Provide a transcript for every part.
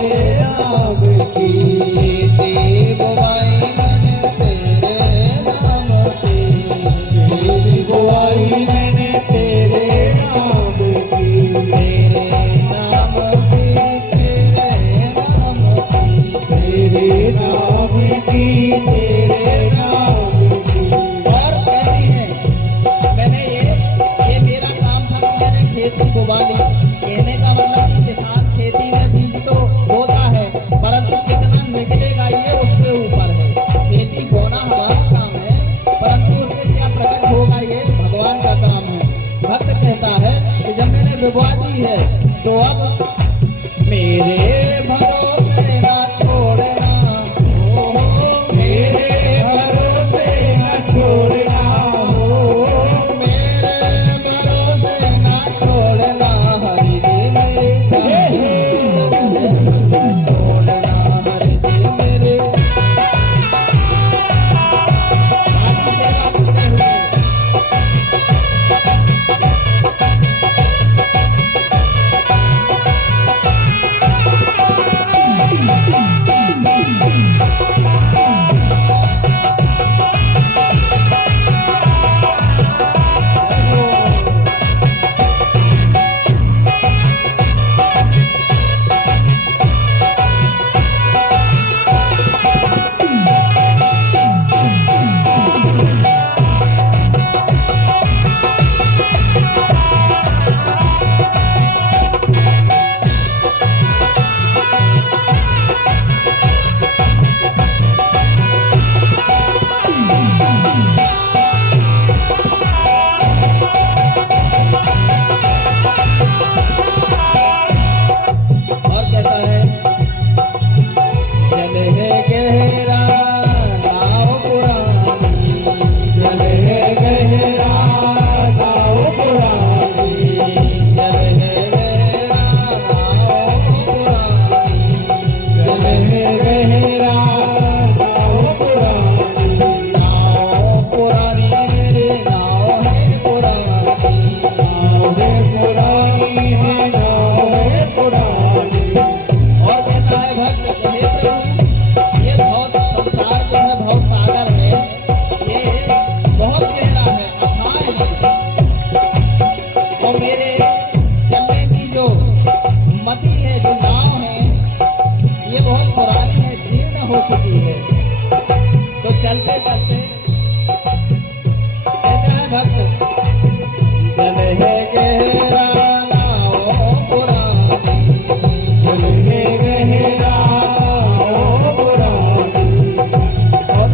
नाम की खेती बुआई मैंने तेरे नाम की खेती बुआई मैंने तेरे नाम की तेरे नाम की तेरे नाम की तेरे नाम की तेरे नाम की। और कहती है मैंने ये मेरा काम था कि मैंने खेती बुवा ली। कहने का मतलब कि किसान खेती में बीज तो बोता है परंतु कितना निकलेगा ये उसके ऊपर है। खेती बोना हमारा काम है परंतु उससे क्या प्रकट होगा ये भगवान का काम है। भक्त कहता है कि जब मैंने बुवा दी है तो अब मेरे भरोसे ना छोड़ना, ओ मेरे भरोसे ना छोड़ना, ओ मेरे भरोसे ना छोड़ना, हरि जी मेरे छोड़ना, हरि जी मेरे हो चुकी है। तो चलते चलते कहते हैं भक्त जल है गहरा नाव पुरानी, जल है गहरा नाव पुरानी, और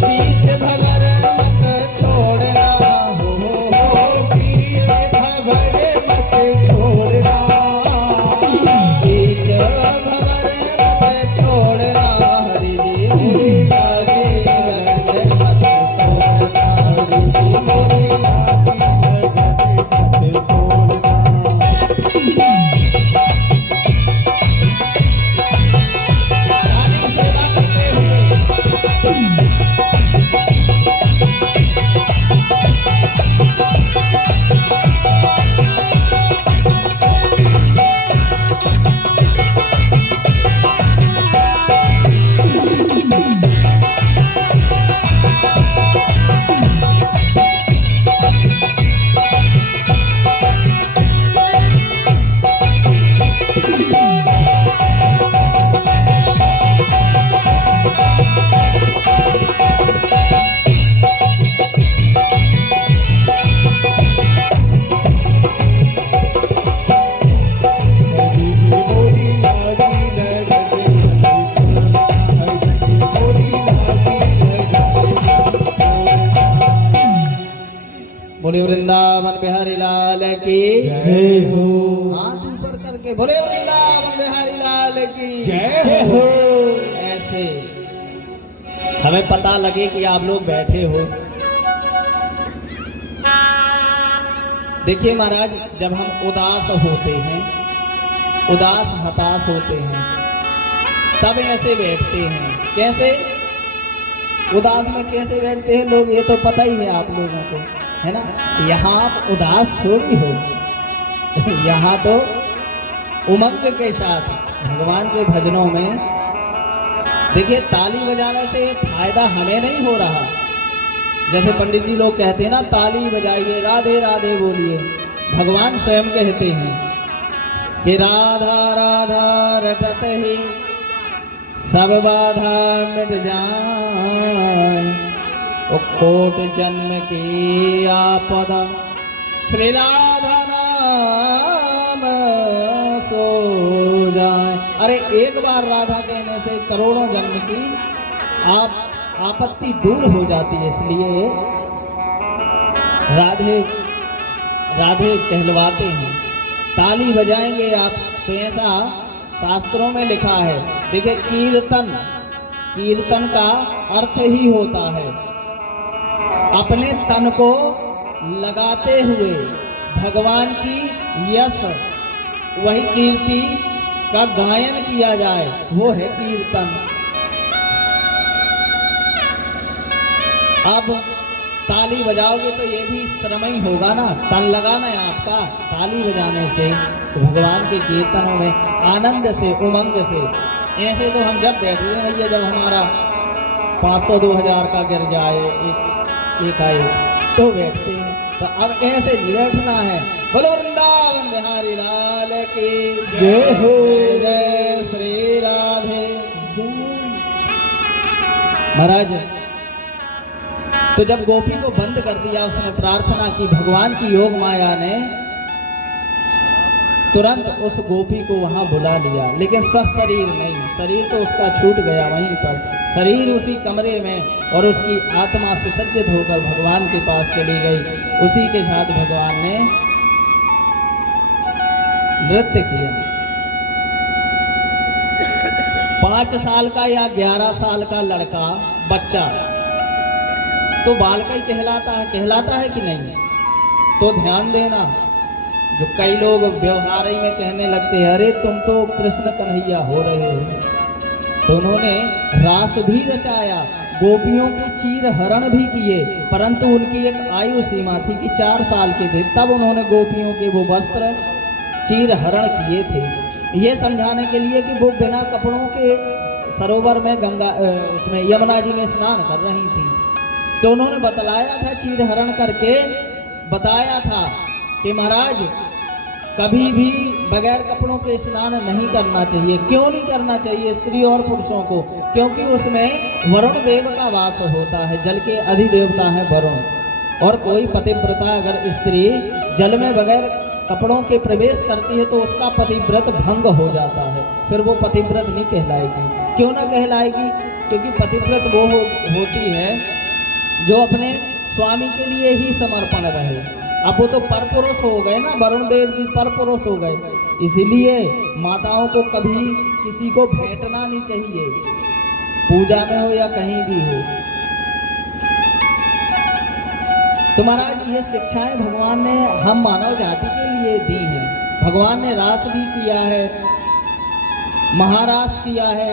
बीच भंवर मत छोड़ना, हो बीच भंवर मत छोड़ना, बीच भंवर मत छोड़ना, हरि जी मेरी लागी लगन मत छोड़ना, हरि जी मेरी लागी लगन मत छोड़ना। रानी सेवा करते हुए बोले वृंदावन बिहारी लाल की जय हो। हाथ ऊपर करके बोले वृंदावन बिहारी लाल की जय हो। ऐसे हमें पता लगे कि आप लोग बैठे हो। देखिए महाराज, जब हम उदास होते हैं, उदास हताश होते हैं, तब ऐसे बैठते हैं। कैसे उदास में कैसे बैठते हैं लोग, ये तो पता ही है आप लोगों को, है ना। यहाँ आप उदास थोड़ी हो यहाँ तो उमंग के साथ भगवान के भजनों में देखिए ताली बजाने से फायदा हमें नहीं हो रहा। जैसे पंडित जी लोग कहते हैं ना, ताली बजाइए राधे राधे बोलिए। भगवान स्वयं कहते हैं कि राधा राधा रटत ही सब बाधा मिट जाए, ओ कोट जन्म की आपदा श्री राधा नाम सो जाए। अरे एक बार राधा कहने से करोड़ों जन्म की आपत्ति दूर हो जाती है। इसलिए राधे राधे कहलवाते हैं। ताली बजाएंगे आप तो ऐसा शास्त्रों में लिखा है। देखिए कीर्तन, कीर्तन का अर्थ ही होता है अपने तन को लगाते हुए भगवान की यश वही कीर्ति का गायन किया जाए, वो है कीर्तन। अब ताली बजाओगे तो ये भी श्रम ही होगा ना, तन लगाना है आपका ताली बजाने से। तो भगवान के कीर्तनों में आनंद से उमंग से, ऐसे तो हम जब बैठते हैं भैया, जब हमारा 500-2000 का गिर जाए एक आए तो बैठते हैं। तो अब ऐसे बैठना है। बोलो वृंदावन बिहारी लाल की जय हो, जय श्री राधे जय। महाराज तो जब गोपी को बंद कर दिया, उसने प्रार्थना की, भगवान की योग माया ने तुरंत उस गोपी को वहां बुला लिया। लेकिन सब शरीर नहीं, शरीर तो उसका छूट गया वहीं पर, शरीर उसी कमरे में, और उसकी आत्मा सुसज्जित होकर भगवान के पास चली गई। उसी के साथ भगवान ने नृत्य किया। 5 साल का या 11 साल का लड़का बच्चा तो बालक ही कहलाता है कि नहीं? तो ध्यान देना, जो कई लोग व्यवहार ही में कहने लगते हैं अरे तुम तो कृष्ण कन्हैया हो रहे हो, तो उन्होंने रास भी रचाया, गोपियों के चीर हरण भी किए, परंतु उनकी एक आयु सीमा थी कि 4 साल के थे, तब उन्होंने गोपियों के वो वस्त्र चीर हरण किए थे, ये समझाने के लिए कि वो बिना कपड़ों के सरोवर में गंगा उसमें यमुना जी में स्नान कर रही थी। तो उन्होंने बतलाया था, चीर हरण करके बताया था कि महाराज कभी भी बगैर कपड़ों के स्नान नहीं करना चाहिए। क्यों नहीं करना चाहिए स्त्री और पुरुषों को? क्योंकि उसमें वरुण देव का वास होता है, जल के अधिदेवता है वरुण, और कोई पतिव्रता अगर स्त्री जल में बगैर कपड़ों के प्रवेश करती है तो उसका पतिव्रत भंग हो जाता है, फिर वो पतिव्रत नहीं कहलाएगी। क्यों ना कहलाएगी? क्योंकि पतिव्रत वो होती है जो अपने स्वामी के लिए ही समर्पण रहे। अब वो तो परपुरुष हो गए ना, वरुण देव जी परपुरुष हो गए, इसलिए माताओं को कभी किसी को भेंटना नहीं चाहिए, पूजा में हो या कहीं भी हो। तो महाराज ये शिक्षाएं भगवान ने हम मानव जाति के लिए दी हैं। भगवान ने रास भी किया है, महारास किया है,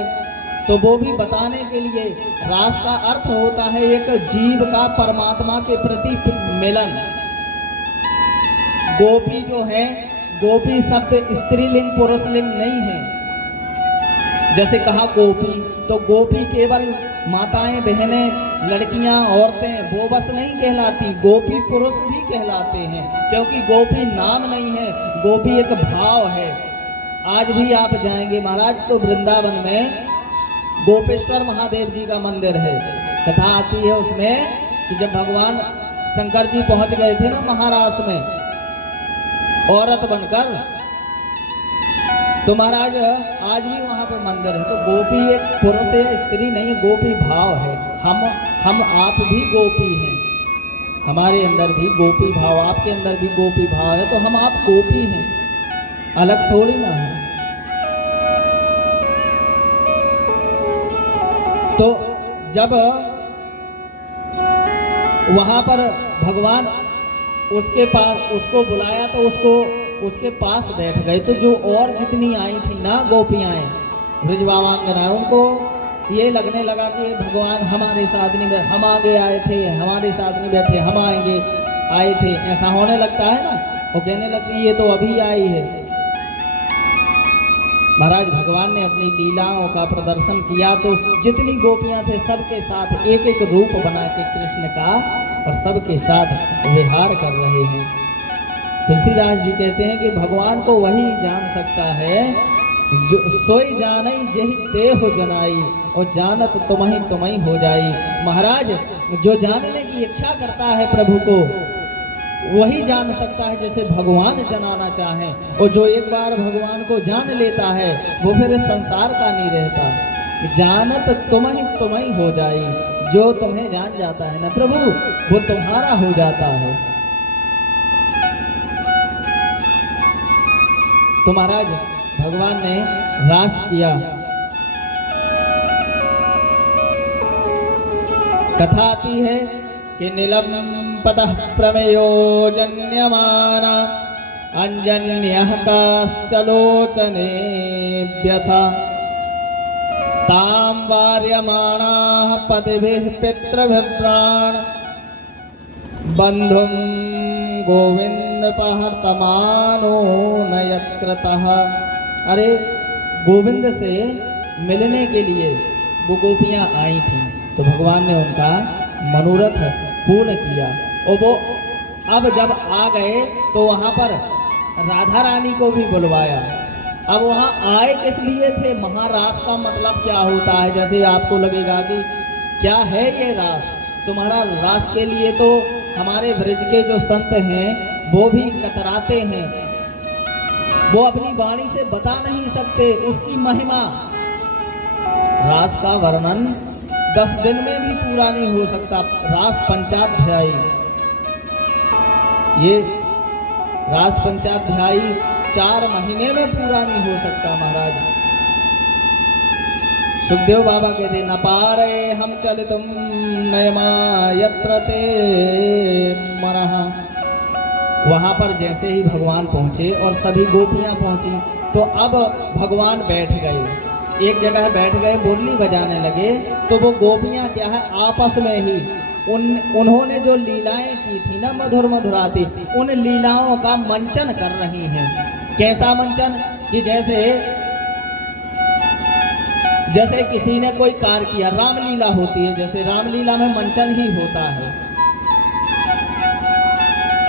तो वो भी बताने के लिए। रास का अर्थ होता है एक जीव का परमात्मा के प्रति मिलन। गोपी जो है, गोपी शब्द स्त्रीलिंग पुरुषलिंग नहीं है। जैसे कहा गोपी, तो गोपी केवल माताएं बहनें लड़कियां औरतें वो बस नहीं कहलाती, गोपी पुरुष भी कहलाते हैं, क्योंकि गोपी नाम नहीं है, गोपी एक भाव है। आज भी आप जाएंगे महाराज तो वृंदावन में गोपेश्वर महादेव जी का मंदिर है। कथा आती है उसमें कि जब भगवान शंकर जी पहुंच गए थे ना महाराष्ट्र में औरत बनकर, तो महाराज आज भी वहां पे मंदिर है। तो गोपी एक पुरुष या स्त्री नहीं, गोपी भाव है। हम आप भी गोपी हैं, हमारे अंदर भी गोपी भाव, आपके अंदर भी गोपी भाव है, तो हम आप गोपी हैं, अलग थोड़ी ना है। तो जब वहां पर भगवान उसके पास उसको बुलाया तो उसके पास बैठ गए। तो जो और जितनी आई थी ना गोपियाँ ब्रजवांगना, उनको ये लगने लगा कि भगवान हमारे साथ नहीं बैठे, हम आगे आए थे, हमारे साथ नहीं बैठे, हम आए थे, ऐसा होने लगता है ना। वो कहने लगती ये तो अभी आई है। महाराज भगवान ने अपनी लीलाओं का प्रदर्शन किया तो जितनी गोपियां थे सबके साथ एक एक रूप बना के कृष्ण का और सबके साथ विहार कर रहे हैं। तुलसीदास जी कहते हैं कि भगवान को वही जान सकता है जो सोई जानई जेहि देह जनाई और जानत तुम्ही हो जाई। महाराज जो जानने की इच्छा करता है प्रभु को वही जान सकता है जैसे भगवान जनाना चाहें, और जो एक बार भगवान को जान लेता है वो फिर इस संसार का नहीं रहता। जानत तुम्ही हो जाई, जो तुम्हें जान जाता है ना प्रभु वो तुम्हारा हो जाता है। तो महाराज भगवान ने रास किया। कथा आती है कि निलंपतः प्रमेयो जन्यमाना अंजन्यः काश्चलोचनेभ्यथ तां वार्यमाणाः पतिभिः पितृभिप्राण बन्धुं गोविन्दपहर्तमानो न यत्कृतः। अरे गोविंद से मिलने के लिए वो गोपियां आई थीं तो भगवान ने उनका मनोरथ पूर्ण किया। और वो अब जब आ गए तो वहाँ पर राधा रानी को भी बुलवाया। अब वहाँ आए किस लिए थे? महारास का मतलब क्या होता है? जैसे आपको लगेगा कि क्या है ये रास, तुम्हारा रास के लिए तो हमारे ब्रज के जो संत हैं वो भी कतराते हैं, वो अपनी वाणी से बता नहीं सकते उसकी महिमा। रास का वर्णन 10 दिन में भी पूरा नहीं हो सकता। रास पंचाध्यायी, ये रास पंचाध्यायी 4 महीने में पूरा नहीं हो सकता। महाराज सुखदेव बाबा कहते न पारे हम चलितुम नयमा यत्र ते मनः। वहां पर जैसे ही भगवान पहुंचे और सभी गोपियां पहुंची तो अब भगवान बैठ गए, एक जगह बैठ गए, मुरली बजाने लगे। तो वो गोपियां क्या है आपस में ही उन्होंने जो लीलाएं की थी ना मधुर मधुराती, उन लीलाओं का मंचन कर रही हैं। कैसा मंचन? कि जैसे किसी ने कोई कार्य किया, रामलीला होती है, जैसे रामलीला में मंचन ही होता है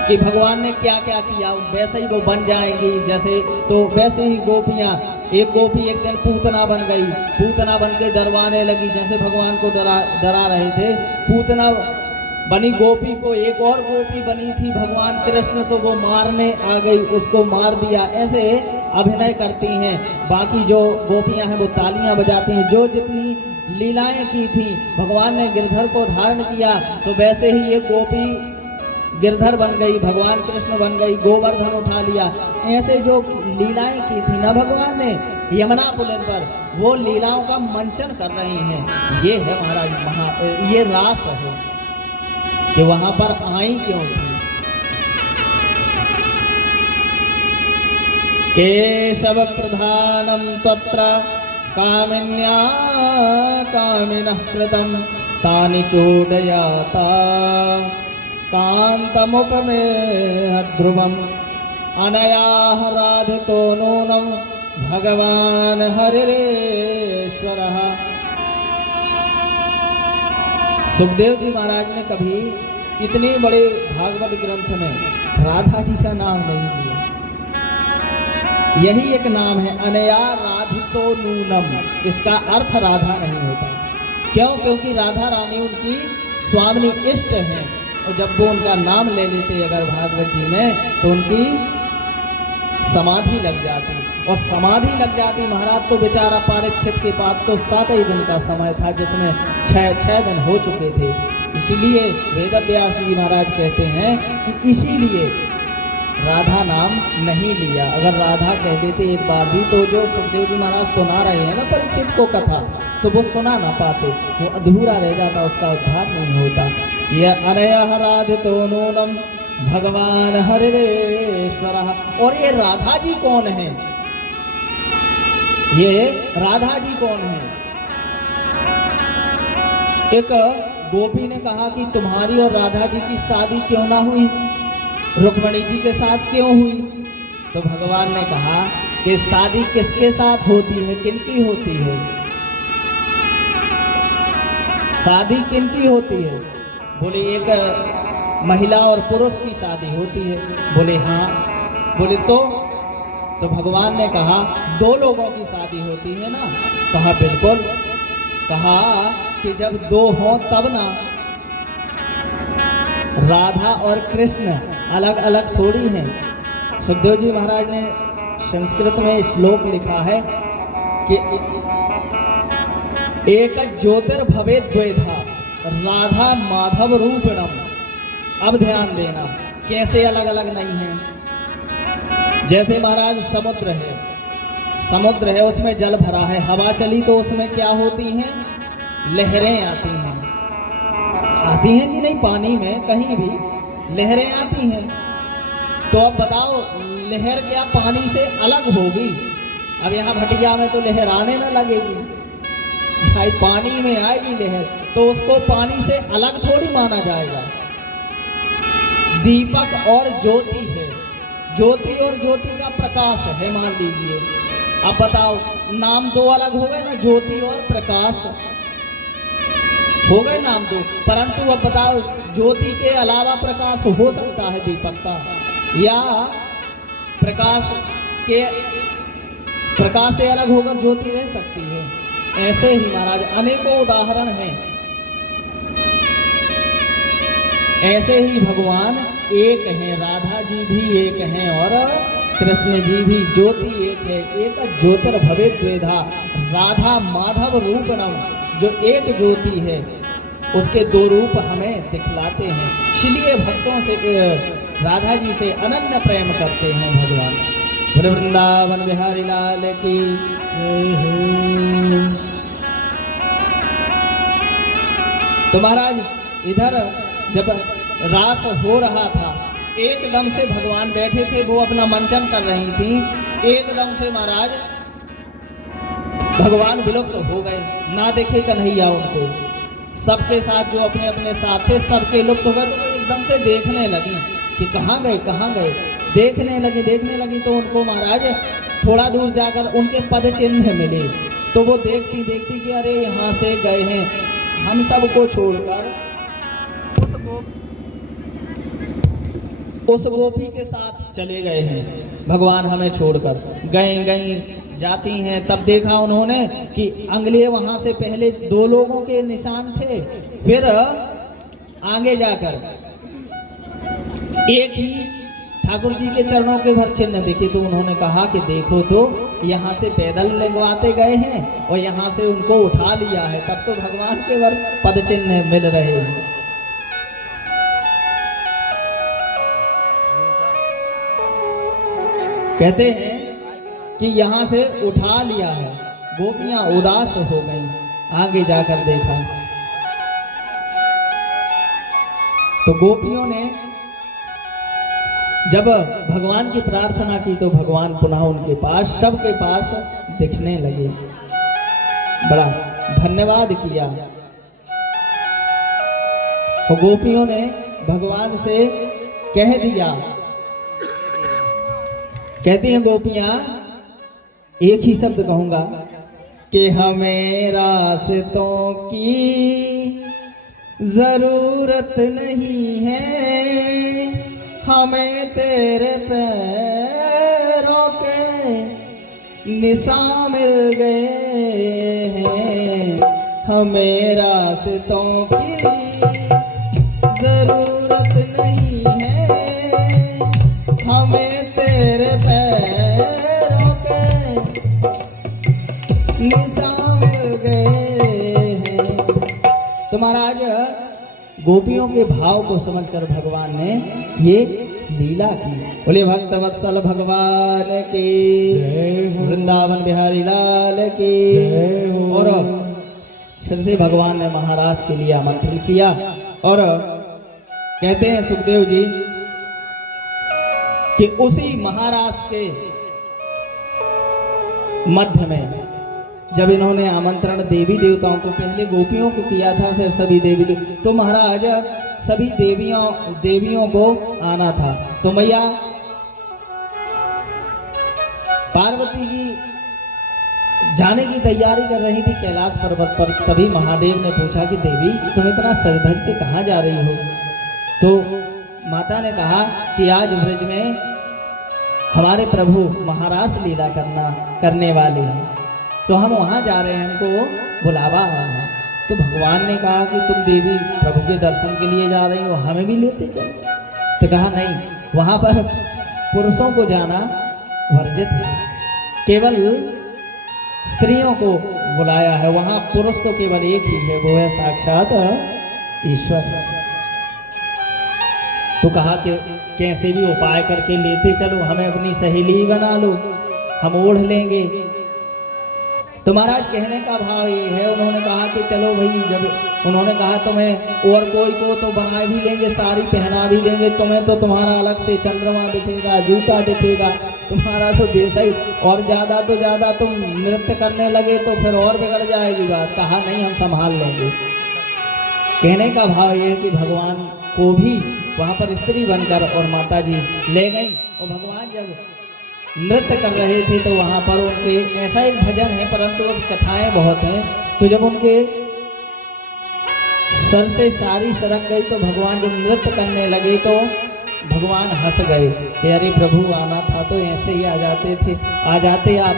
कि भगवान ने क्या क्या किया वैसे ही वो बन जाएंगी। जैसे तो वैसे ही गोपियां, एक गोपी एक दिन पूतना बन गई, पूतना बन के डरवाने लगी, जैसे भगवान को डरा रहे थे। पूतना बनी गोपी को एक और गोपी बनी थी भगवान कृष्ण, तो वो मारने आ गई, उसको मार दिया। ऐसे अभिनय करती हैं। बाकी जो गोपियां हैं वो तालियां बजाती हैं। जो जितनी लीलाएं की थी, भगवान ने गिरधर को धारण किया तो वैसे ही ये गोपी गिरधर बन गई, भगवान कृष्ण बन गई, गोवर्धन उठा लिया। ऐसे जो लीलाएं की थी ना भगवान ने यमुना पुलिन पर, वो लीलाओं का मंचन कर रही हैं। ये है महाराज ये रास है कि वहां पर आई क्यों थी। केशव प्रधानम तत्र कामिन्या कामिनः कृतं तानि चूडयाता कान्तमुपमेह ध्रुवम् अनयाः राधितो नूनं भगवान् हरिरेश्वरः। सुखदेव जी महाराज ने कभी इतने बड़े भागवत ग्रंथ में राधा जी का नाम नहीं लिया। यही एक नाम है अनया राधितो नूनम। इसका अर्थ राधा नहीं होता। क्यों? क्योंकि राधा रानी उनकी स्वामिनी इष्ट हैं, और जब वो उनका नाम ले लेते अगर भागवत जी में तो उनकी समाधि लग जाती, और समाधि लग जाती महाराज तो बेचारा परीक्षित के पास तो 7 ही दिन का समय था, जिसमें 6 दिन हो चुके थे। इसीलिए वेदव्यास जी महाराज कहते हैं कि इसीलिए राधा नाम नहीं लिया। अगर राधा कह देते एक बार भी तो जो सुखदेव जी महाराज सुना रहे हैं ना परीक्षित को कथा, तो वो सुना ना पाते, वो अधूरा रह जाता, उसका उद्धार नहीं होता। यह अनयः राधितो नूनम भगवान हरिरेश्वरः। और ये राधा जी कौन है? ये राधा जी कौन है? एक गोपी ने कहा कि तुम्हारी और राधा जी की शादी क्यों ना हुई, रुक्मणी जी के साथ क्यों हुई? तो भगवान ने कहा कि शादी किसके साथ होती है, किनकी होती है, शादी किनकी होती है? बोले एक महिला और पुरुष की शादी होती है। बोले हाँ। बोले तो भगवान ने कहा 2 लोगों की शादी होती है ना? कहा बिल्कुल। कहा कि जब 2 हों तब ना। राधा और कृष्ण अलग अलग थोड़ी हैं। सुखदेव जी महाराज ने संस्कृत में श्लोक लिखा है कि एक ज्योतिर्भवेत् द्वेधा राधा माधव रूपिणम। अब ध्यान देना कैसे अलग अलग नहीं है। जैसे महाराज समुद्र है उसमें जल भरा है, हवा चली तो उसमें क्या होती हैं? लहरें आती हैं। आती हैं कि नहीं? पानी में कहीं भी लहरें आती हैं। तो अब बताओ लहर क्या पानी से अलग होगी? अब यहाँ भटिया में तो लहर आने न लगेगी भाई, पानी में आएगी लहर तो उसको पानी से अलग थोड़ी माना जाएगा। दीपक और ज्योति है, ज्योति और ज्योति का प्रकाश है मान लीजिए। अब बताओ नाम 2 अलग हो गए ना, ज्योति और प्रकाश हो गए नाम 2। परंतु अब बताओ ज्योति के अलावा प्रकाश हो सकता है दीपक का, या प्रकाश से अलग होकर ज्योति रह सकती है? ऐसे ही महाराज अनेकों उदाहरण हैं। ऐसे ही भगवान एक हैं, राधा जी भी एक हैं और कृष्ण जी भी। ज्योति एक है, एक ज्योतिर्भवेत् द्वेधा राधा माधव रूपणम। जो एक ज्योति है उसके 2 रूप हमें दिखलाते हैं। इसलिए भक्तों से राधा जी से अनन्य प्रेम करते हैं भगवान। वृंदावन बिहारी लाल की जय हो। तो महाराज इधर जब रास हो रहा था एकदम से भगवान बैठे थे, वो अपना मंचन कर रही थी। एकदम से महाराज भगवान विलुप्त हो गए, ना देखे कन्हैया उनको। सबके साथ जो अपने अपने साथ थे सबके लुप्त हो गए। तो वो एकदम से देखने लगी कि कहाँ गए कहाँ गए। देखने लगी तो उनको महाराज थोड़ा दूर जाकर उनके पद चिन्ह मिले। तो वो देखती देखती कि अरे यहाँ से गए हैं, हम सबको छोड़कर उस गोपी के साथ चले गए हैं। भगवान हमें छोड़कर गई जाती हैं। तब देखा उन्होंने कि अंगुली वहां से पहले 2 लोगों के निशान थे, फिर आगे जाकर एक ही ठाकुर जी के चरणों के भर चिन्ह दिखे। तो उन्होंने कहा कि देखो तो यहाँ से पैदल लगवाते गए हैं और यहाँ से उनको उठा लिया है। तब तो भगवान के भर पद चिन्ह मिल रहे हैं। कहते हैं कि यहाँ से उठा लिया है। गोपियां उदास हो गईं। आगे जाकर देखा तो गोपियों ने जब भगवान की प्रार्थना की तो भगवान पुनः उनके पास सबके पास दिखने लगे। बड़ा धन्यवाद किया। तो गोपियों ने भगवान से कह दिया, कहती हैं गोपियां, एक ही शब्द कहूंगा कि हमें रास्तों की जरूरत नहीं है, हमें तेरे पैरों के निशान मिल गए हैं। हमें रास्तों की जरूरत नहीं है, हमें तेरे पैरों के निशान मिल गए हैं। तो महाराज गोपियों के भाव को समझकर भगवान ने ये लीला की। बोले भक्त वत्सल भगवान की, वृंदावन बिहारी लाल की। और फिर से भगवान ने महाराज के लिए आमंत्रित किया। और कहते हैं सुखदेव जी कि उसी महाराज के मध्य में जब इन्होंने आमंत्रण देवी देवताओं को, पहले गोपियों को किया था फिर सभी देवी, तो महाराज सभी देवियों को आना था। तो मैया पार्वती जी जाने की तैयारी कर रही थी कैलाश पर्वत पर। तभी महादेव ने पूछा कि देवी तुम इतना सज धज के कहाँ जा रही हो? तो माता ने कहा कि आज ब्रज में हमारे प्रभु महारास लीला करने वाले हैं, तो हम वहाँ जा रहे हैं, हमको बुलावा आया है। तो भगवान ने कहा कि तुम देवी प्रभु के दर्शन के लिए जा रही हो, हमें भी लेते चलो। तो कहा नहीं, वहाँ पर पुरुषों को जाना वर्जित है, केवल स्त्रियों को बुलाया है। वहाँ पुरुष तो केवल एक ही है, वो है साक्षात ईश्वर। तो कहा कि कैसे भी उपाय करके लेते चलो, हमें अपनी सहेली बना लो, हम ओढ़ लेंगे। तो महाराज कहने का भाव ये है, उन्होंने कहा कि चलो भाई, जब उन्होंने कहा तुम्हें और कोई को तो बना भी देंगे, साड़ी पहना भी देंगे, तुम्हें तो तुम्हारा अलग से चंद्रमा दिखेगा, जूता दिखेगा, तुम्हारा तो बेसही, और ज़्यादा तो ज़्यादा तुम नृत्य करने लगे तो फिर और बिगड़ जाएगी बात। कहा नहीं, हम संभाल लेंगे। कहने का भाव ये है कि भगवान को भी वहाँ पर स्त्री बनकर और माता जी ले गई। और भगवान जब नृत्य कर रहे थे तो वहाँ पर उनके ऐसा एक भजन है, परंतु अब कथाएं बहुत हैं, तो जब उनके सर से सारी सरक गई तो भगवान जब नृत्य करने लगे तो भगवान हंस गए कि अरे प्रभु आना था तो ऐसे ही आ जाते आप,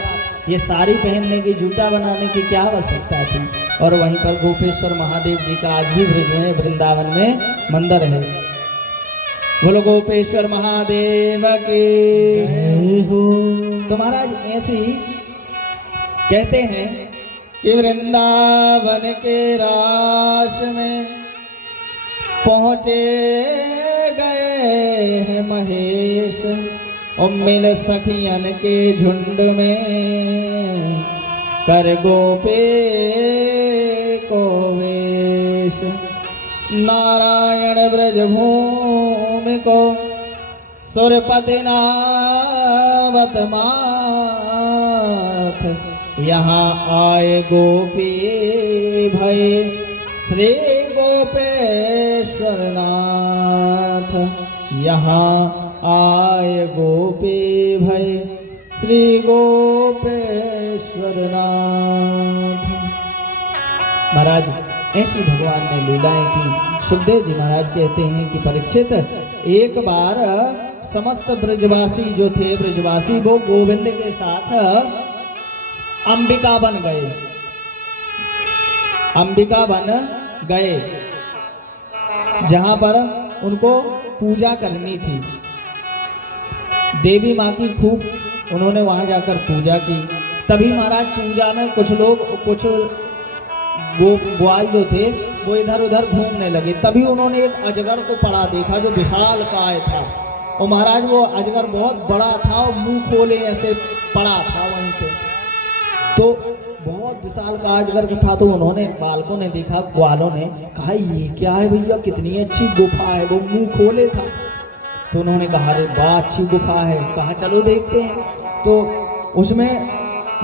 ये साड़ी पहनने की, जूता बनाने की क्या आवश्यकता थी। और वहीं पर गोपेश्वर महादेव जी का आज भी ब्रज में, वृंदावन में मंदिर है। बोलो गोपेश्वर महादेव के। तो महाराज ऐसी कहते हैं कि वृंदावन के रास में पहुँचे गए हैं महेश, और मिल सखियन के झुंड में कर गोपे को वेश। नारायण ब्रज भूमि को सुरपति नावत माथ, यहाँ आए गोपी भय श्री गोपेश्वर नाथ। यहाँ आए गोपी भय श्री गोपेश्वर नाथ। महाराज ऐसी भगवान ने लीलाएं की। सुखदेव जी महाराज कहते हैं कि परीक्षित, एक बार समस्त ब्रजवासी जो थे, ब्रजवासी वो गोविंद के साथ अंबिका बन गए, अंबिका बन गए, जहां पर उनको पूजा करनी थी। देवी माँ की खूब उन्होंने वहां जाकर पूजा की। तभी महाराज पूजा में कुछ लोग, कुछ ग्वाल जो थे वो इधर उधर घूमने लगे। तभी उन्होंने एक अजगर को पड़ा देखा जो विशाल काय था, और महाराज वो अजगर बहुत बड़ा था और मुंह खोले ऐसे पड़ा था वहीं पे। तो बहुत विशाल का अजगर था। तो उन्होंने, बालकों ने देखा, ग्वालों ने कहा ये क्या है भैया, कितनी अच्छी गुफा है, वो मुंह खोले था। तो उन्होंने कहा अरे बड़ा अच्छी गुफा है, कहा चलो देखते हैं। तो उसमें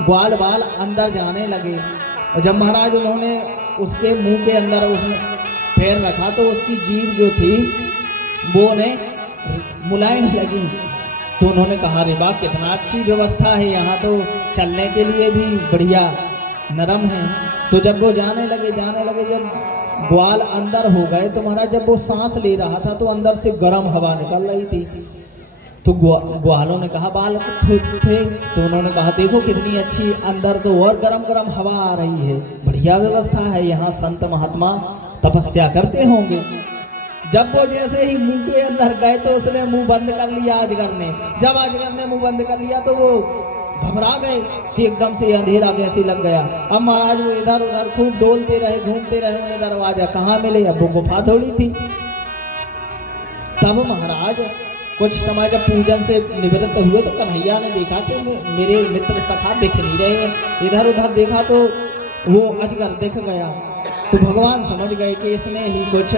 ग्वाल बाल अंदर जाने लगे, और जब महाराज उन्होंने उसके मुंह के अंदर उसने पैर रखा तो उसकी जीभ जो थी वो उन्हें मुलायम लगी। तो उन्होंने कहा अरे वाह, कितना अच्छी व्यवस्था है, यहाँ तो चलने के लिए भी बढ़िया नरम है। तो जब वो जाने लगे, जब ग्वाल अंदर हो गए तो महाराज जब वो सांस ले रहा था तो अंदर से गर्म हवा निकल रही थी। तो ग्वालों ने कहा, बालक थे, तो उन्होंने कहा देखो कितनी अच्छी, अंदर तो और गरम गरम हवा आ रही है, बढ़िया व्यवस्था है, यहाँ संत महात्मा तपस्या करते होंगे। जब वो जैसे ही मुंह के अंदर गए तो उसने मुंह बंद कर लिया अजगर ने। जब अजगर ने मुंह बंद कर लिया तो वो घबरा गए कि एकदम से अंधेरा कैसे लग गया। अब महाराज वो इधर उधर खूब डोलते रहे, घूमते रहे, उन्हें दरवाजा कहाँ मिले, अब वो गुफा थोड़ी थी। तब महाराज कुछ समय जब पूजन से निवृत्त हुए तो कन्हैया ने देखा कि मेरे मित्र सखा दिख नहीं रहे हैं। इधर उधर देखा तो वो अजगर दिख गया। तो भगवान समझ गए कि इसने ही कुछ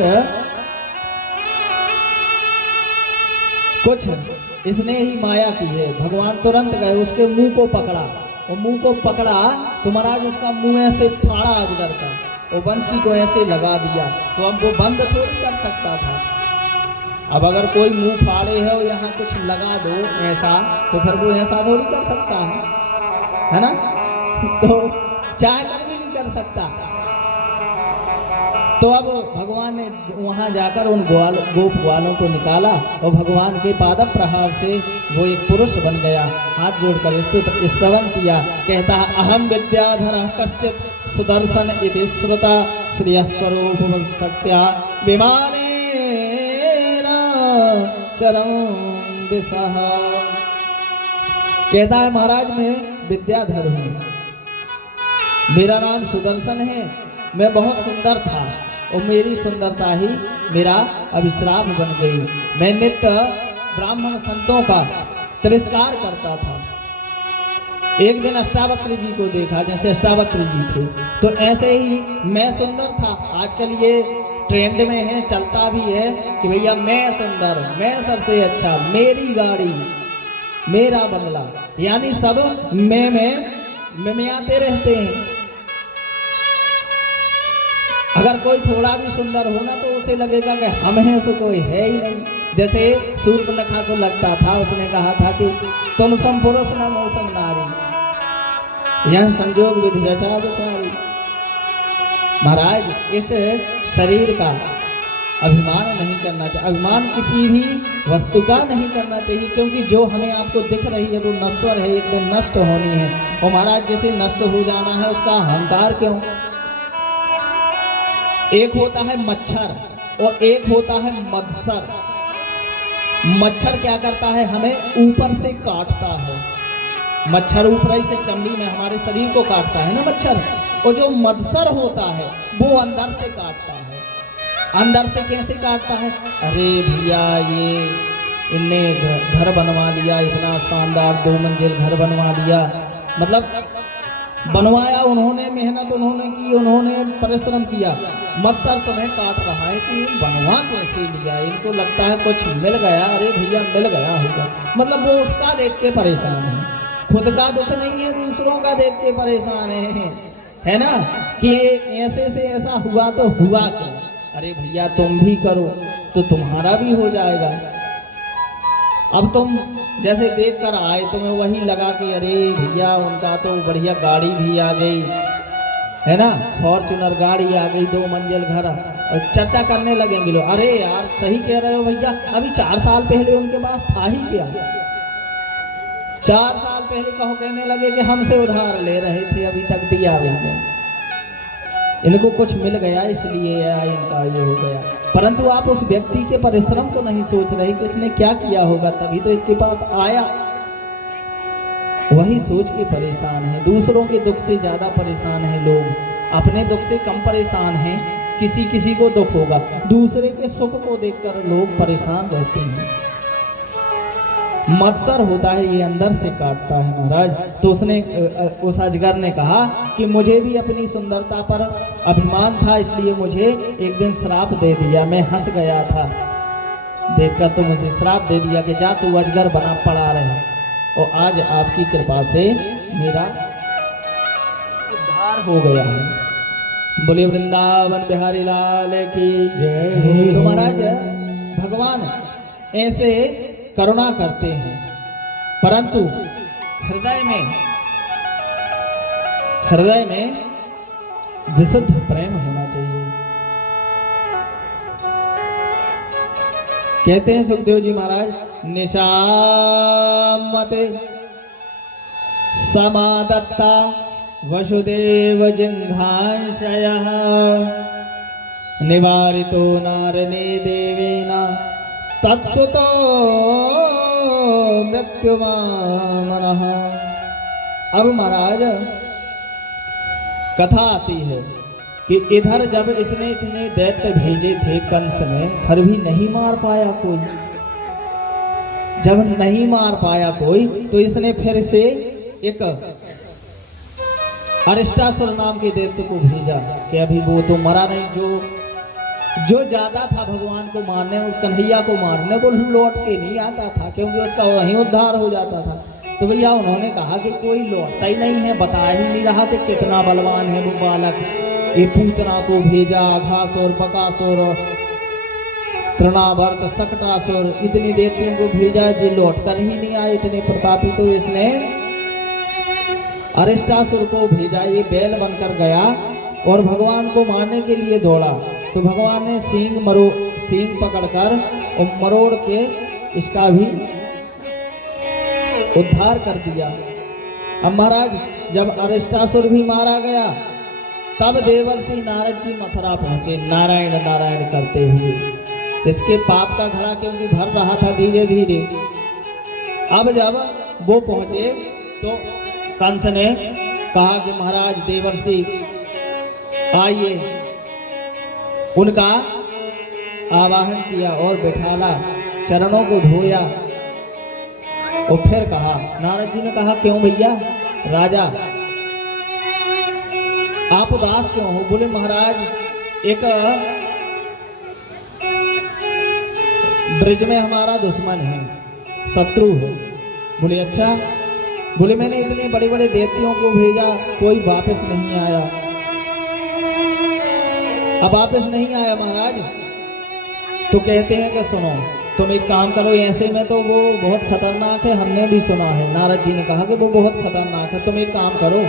इसने ही माया की है। भगवान तुरंत गए, उसके मुंह को पकड़ा, और मुंह को पकड़ा तो महाराज उसका मुंह ऐसे फाड़ा अजगर का, और बंसी को ऐसे लगा दिया। तो अब वो बंद थोड़ी कर सकता था। अब अगर कोई मुंह फाड़े है और यहाँ कुछ लगा दो ऐसा, तो फिर वो ऐसा थोड़ी कर सकता है ना? तो चाह कर भी नहीं कर सकता। तो अब भगवान ने वहां जाकर उन गोप ग्वालों को निकाला और भगवान के पाद प्रहार से वो एक पुरुष बन गया। हाथ जोड़कर स्तवन किया, कहता है अहम विद्याधर कश्चित सुदर्शन इति श्रुता श्रियस्वरूप सत्या विमाने चरम दिशा। कहता है महाराज मैं विद्याधर हूँ, मेरा नाम सुदर्शन है, मैं बहुत सुंदर था और मेरी सुंदरता ही मेरा अभिश्राप बन गई। मैं नित्य ब्राह्मण संतों का तिरस्कार करता था। एक दिन अष्टावक्र जी को देखा, जैसे अष्टावक्र जी थे, तो ऐसे ही मैं सुंदर था। आजकल ये ट्रेंड में है, चलता भी है कि भैया मैं सुंदर, मैं सबसे अच्छा, मेरी गाड़ी, मेरा बंगला, यानी सब मैं आते रहते हैं। अगर कोई थोड़ा भी सुंदर होना तो उसे लगेगा कि हम हैं, सो कोई है ही नहीं। जैसे सूर्पनखा को लगता था, उसने कहा था कि तुम सम पुरुष न मौसम नारी, यह संजोग विधि रचा बेचारी। महाराज इस शरीर का अभिमान नहीं करना चाहिए, अभिमान किसी भी वस्तु का नहीं करना चाहिए, क्योंकि जो हमें आपको दिख रही है वो नश्वर है, एक दिन नष्ट होनी है। और महाराज जैसे नष्ट हो जाना है उसका अहंकार क्यों? एक होता है मच्छर और एक होता है मत्सर। मच्छर क्या करता है, हमें ऊपर से काटता है। मच्छर ऊपर से चमड़ी में हमारे शरीर को काटता है ना मच्छर। और जो मत्सर होता है वो अंदर से काटता है। अंदर से कैसे काटता है? अरे भैया ये इनने घर बनवा लिया, इतना शानदार 2 मंजिल घर बनवा लिया, मतलब बनवाया उन्होंने, मेहनत उन्होंने की, उन्होंने परिश्रम किया। मत्सर तुम्हें काट रहा है कि बनवा कैसे लिया, इनको लगता है कुछ मिल गया। अरे भैया मिल गया होगा, मतलब वो उसका देख के परेशान है, खुद का दुख नहीं है, दूसरों का देख के परेशान है ना, कि ऐसे से ऐसा हुआ तो हुआ क्या। अरे भैया तुम भी करो तो तुम्हारा भी हो जाएगा। अब तुम जैसे देख कर आए, तुम्हें वही लगा कि अरे भैया उनका तो बढ़िया गाड़ी भी आ गई है ना, फॉर्च्यूनर गाड़ी आ गई, 2 मंजिल घर, और चर्चा करने लगेंगे लोग। अरे यार सही कह रहे हो भैया, अभी 4 साल पहले उनके पास था ही क्या? 4 साल पहले कहो कहने लगे कि हमसे उधार ले रहे थे, अभी तक दिया भी नहीं, इनको कुछ मिल गया इसलिए इनका ये हो गया। परंतु आप उस व्यक्ति के परिश्रम को नहीं सोच रहे कि इसने क्या किया होगा, तभी तो इसके पास आया। वही सोच के परेशान है। दूसरों के दुख से ज्यादा परेशान है लोग, अपने दुख से कम परेशान हैं। किसी किसी को दुख होगा, दूसरे के सुख को देखकर लोग परेशान रहते हैं। मत्सर होता है, ये अंदर से काटता है महाराज। तो उसने उस अजगर ने कहा कि मुझे भी अपनी सुंदरता पर अभिमान था, इसलिए मुझे एक दिन श्राप दे दिया। मैं हंस गया था देखकर, तो मुझे श्राप दे दिया कि जा तू अजगर बना पड़ा रहे। और आज आपकी कृपा से मेरा उद्धार हो गया है। बोलिए वृंदावन बिहारी लाल की जय। तो महाराज भगवान ऐसे करुणा करते हैं, परंतु हृदय में विशुद्ध प्रेम होना चाहिए। कहते हैं सुखदेव जी महाराज, निशामते समादत्ता वसुदेव जिह्वांशयः निवारितो नारणे देवेन तत्सुतो मृत्युमामनः। अब महाराज कथा आती है कि इधर जब इसने इतने दैत्य भेजे थे कंस ने, फिर भी नहीं मार पाया कोई। जब नहीं मार पाया कोई तो इसने फिर से एक अरिष्टासुर नाम के दैत्य को भेजा कि अभी वो तो मरा नहीं, जो ज्यादा था भगवान को मारने और कन्हैया को मारने, वो लौट के नहीं आता था, क्योंकि उसका वहीं उद्धार हो जाता था। तो भैया उन्होंने कहा कि कोई लौटता ही नहीं है, बता ही नहीं रहा कि कितना बलवान है वो बालक। ये पूतना को भेजा, घासुर बकासुर, तृणावर्त सकटासुर इतनी देवतियों को भेजा, जो लौट कर ही नहीं आए, इतने प्रतापी। तो इसने अरिष्टासुर को भेजा, ये बैल बनकर गया और भगवान को मारने के लिए दौड़ा। तो भगवान ने सींग पकड़कर और मरोड़ के इसका भी उद्धार कर दिया। अब महाराज जब अरिष्टासुर भी मारा गया, तब देवर्षि नारद जी मथुरा पहुंचे नारायण नारायण करते हुए। इसके पाप का घड़ा क्योंकि भर रहा था धीरे धीरे। अब जब वो पहुंचे तो कंस ने कहा कि महाराज देवर्षि आइए, उनका आवाहन किया और बिठाला, चरणों को धोया और फिर कहा, नारद जी ने कहा क्यों भैया राजा आप उदास क्यों हो? बोले महाराज एक ब्रिज में हमारा दुश्मन है, शत्रु है। बोले अच्छा? बोले मैंने इतने बड़े बड़े देवतियों को भेजा, कोई वापस नहीं आया। अब वापस नहीं आया महाराज, तो कहते हैं कि सुनो तुम एक काम करो, ऐसे में तो वो बहुत खतरनाक है, हमने भी सुना है। नारद जी ने कहा कि वो बहुत खतरनाक है, तुम एक काम करो,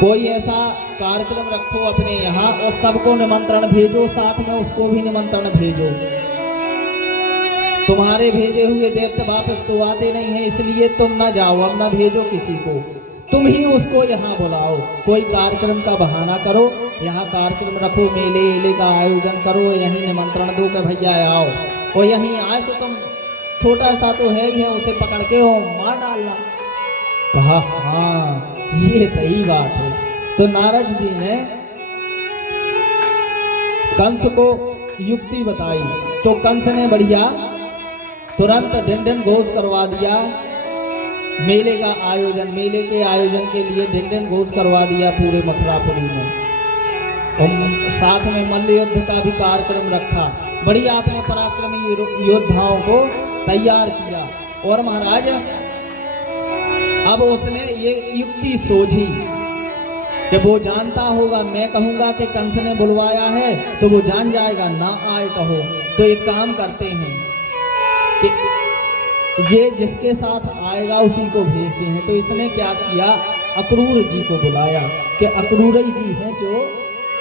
कोई ऐसा कार्यक्रम रखो अपने यहाँ और सबको निमंत्रण भेजो, साथ में उसको भी निमंत्रण भेजो। तुम्हारे भेजे हुए दैत्य वापस तो आते नहीं है, इसलिए तुम ना जाओ, अब ना भेजो किसी को, तुम ही उसको यहाँ बुलाओ। कोई कार्यक्रम का बहाना करो, यहाँ कार्यक्रम रखो, मेले का आयोजन करो, यहीं निमंत्रण दो कि भैया आओ, और यहीं आए तो तुम छोटा सा तो है ही है, उसे पकड़ के हो मार डालना। कहा हाँ ये सही बात है। तो नारद जी ने कंस को युक्ति बताई, तो कंस ने बढ़िया तुरंत ढिंढन घोष करवा दिया, मेले के आयोजन के लिए ढिंढन घोष करवा दिया पूरे मथुरापुरी में। और साथ में मल्ल युद्ध का भी कार्यक्रम रखा, बढ़िया आपने पराक्रमी योद्धाओं को तैयार किया। और महाराज अब उसने ये युक्ति सोची कि वो जानता होगा, मैं कहूँगा कि कंस ने बुलवाया है तो वो जान जाएगा, ना आए कहो तो एक काम करते हैं कि ये जिसके साथ आएगा उसी को भेजते हैं। तो इसने क्या किया, अक्रूर जी को बुलाया कि अक्रूर जी हैं जो